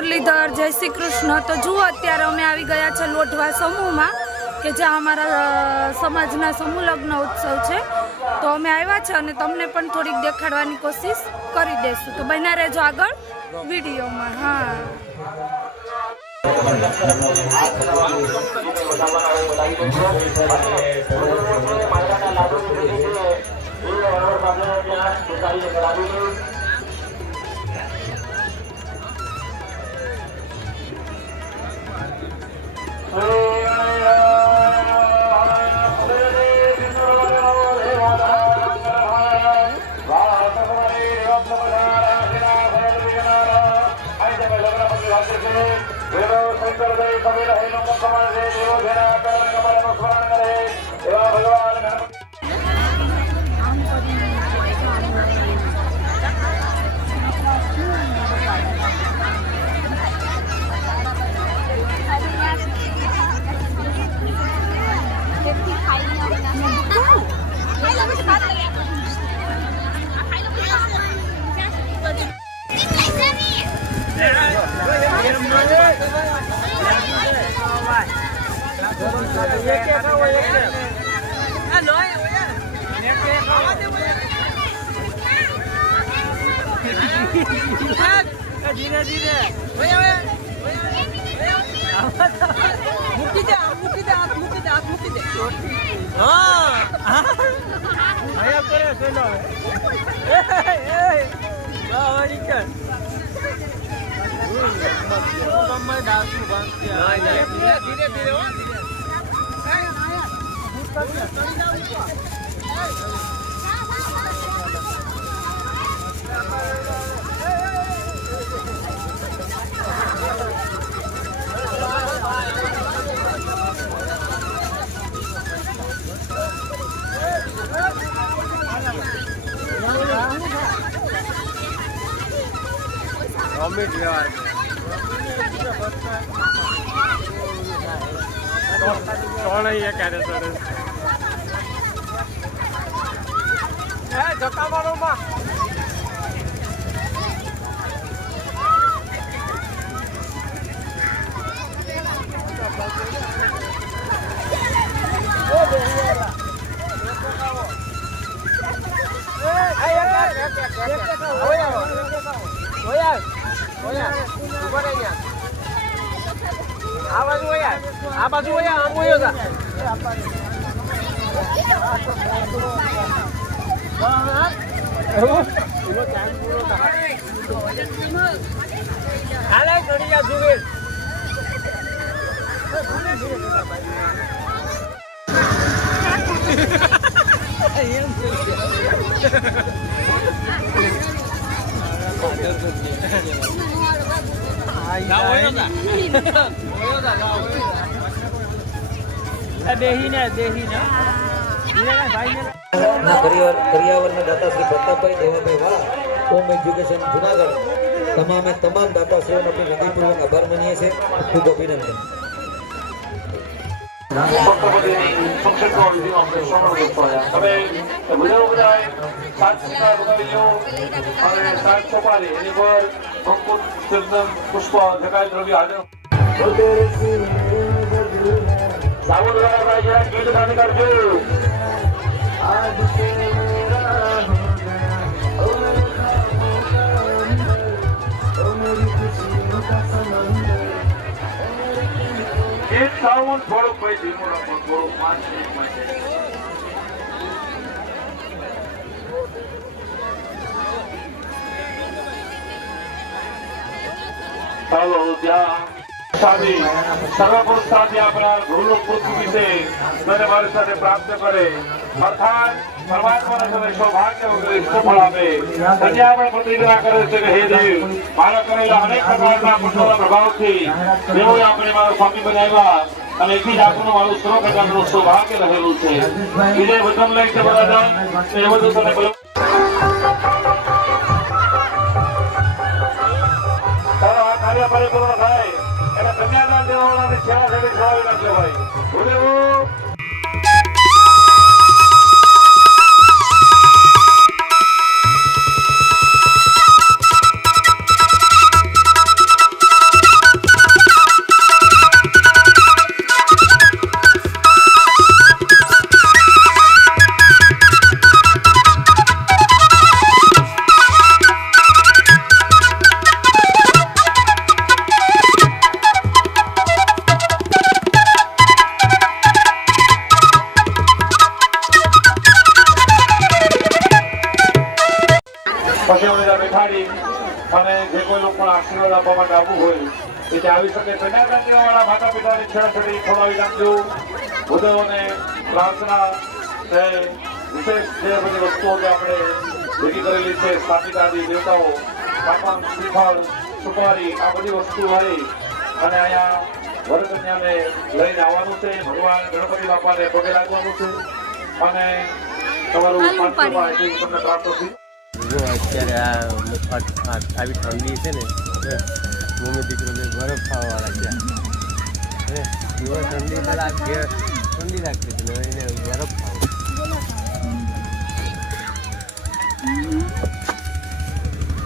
મુરલીધર જય શ્રી કૃષ્ણ। તો જુઓ અત્યારે અમે આવી ગયા છે લોઢવા સમૂહમાં કે જ્યાં અમારા સમાજના સમૂહ લગ્ન ઉત્સવ છે। તો અમે આવ્યા છે અને તમને પણ થોડીક દેખાડવાની કોશિશ કરી દેશું। તો બન્યા રહેજો આગળ વિડીયોમાં। હા धीरे धीरे मुक्की दे हाथ मुक्की दे हाँ आया करे चलो वाह कर मैं डालू बंद किया धीरे धीरे हो कौन है ये कह रहे सर धक्का मारो माँ आ बाजू आम होगा કરિયાવરના દાતા શ્રી પ્રતાપભાઈ દેવાભાઈ વાળા ઓમ એજ્યુકેશન જુનાગઢ તમામે તમામ દાતાશ્રીઓનો આપણે હૃદયપૂર્વક આભાર માનીએ છીએ। ખૂબ અભિનંદન। થોડુંક ભાઈ ધીમું રાખો થોડુંક 5 મિનિટ માટે ચાલો ત્યાં સાથી સર્વપુરુષ સાથે આપણા ગુરુ પૃથ્વી છે મને મારી સાથે પ્રાપ્ત કરે અર્થાત પરમાત્માને તમે સૌભાગ્ય સફળ આપે। કન્યા પણ પ્રતિજ્ઞા કરે છે કે હે દેવ મારા કરેલા અનેક પ્રકારના પુણ્યોના પ્રભાવથી દેવોએ આપણે મારા સ્વામી બનાવ્યા અને એથી જ આપણું મારું સર્વ પ્રકારનું સૌભાગ્ય રહેલું છે। બીજે વચન લઈ છે બધા એ બધું તને બોલો આ કાર્ય પરિપૂર્ણ થાય એને કન્યાદાન દેવાળાની સેવા સાથે જોડાવી નાખજો ભાઈ। આશીર્વાદ આપવા માટે આવવું હોય એ ત્યાં આવી શકે. કન્યાદાન દેવાવાળા માતા પિતાની છેડાછેડી ખોલાવી નાખજો. વૃદ્ધોને પ્રાર્થના છે, વિશેષ જે બધી વસ્તુઓ જે આપણે ભેગી કરેલી છે, સ્થાપિતાદી દેવતાઓ, પાપણ, શ્રીફળ, સુપારી, આ બધી વસ્તુ હોય અને અહીંયા વરકન્યાને લઈને આવવાનું છે. ભગવાન ગણપતિ બાપાને પગે લાગવાનું છે અને તમારું પાંચસોમાં તમને પ્રાપ્ત થશે. જો અત્યારે આવી ઠંડી છે ને મમ્મી દીકરો બરફ ખાવાવાળા છે. ઠંડી તો લાગે, ઠંડી લાગતી હતી ને એને બરફ ખાવું.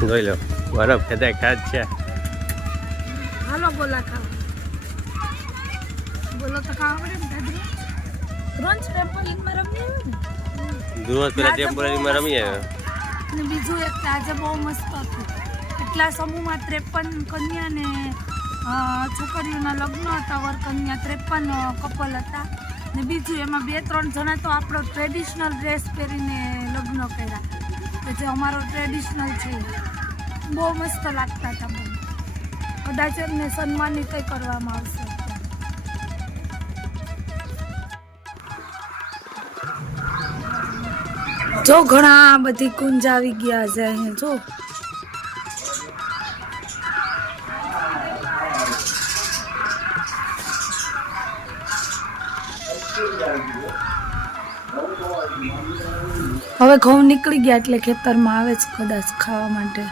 જોઈ લો બરફ ખેદાય ખાદ છે. હાલો બોલા ખાવા, બોલો તો ખાવા પડે ને દાદરી. રોજ ટ્રેમ્પોલિનમાં રમીએ ને. દૂર પેલા ટેમ્પોરરીમાં રમીએ. અને બીજું એક કે આજે બહુ મસ્ત હતું. એટલા સમૂહમાં 53 કન્યા ને છોકરીઓના લગ્ન હતા. વરકન્યા 53 કપલ હતા. ને બીજું એમાં 2-3 જણા તો આપણો ટ્રેડિશનલ ડ્રેસ પહેરીને લગ્ન કર્યા, કે જે અમારો ટ્રેડિશનલ છે. બહુ મસ્ત લાગતા હતા. મને કદાચ એમને સન્માનિત કરવામાં આવશે. જો ઘણા બધી કુંજ આવી ગયા છે અહીંયા. જો હવે ઘઉં નીકળી ગયા એટલે ખેતરમાં આવે છે કદાચ ખાવા માટે.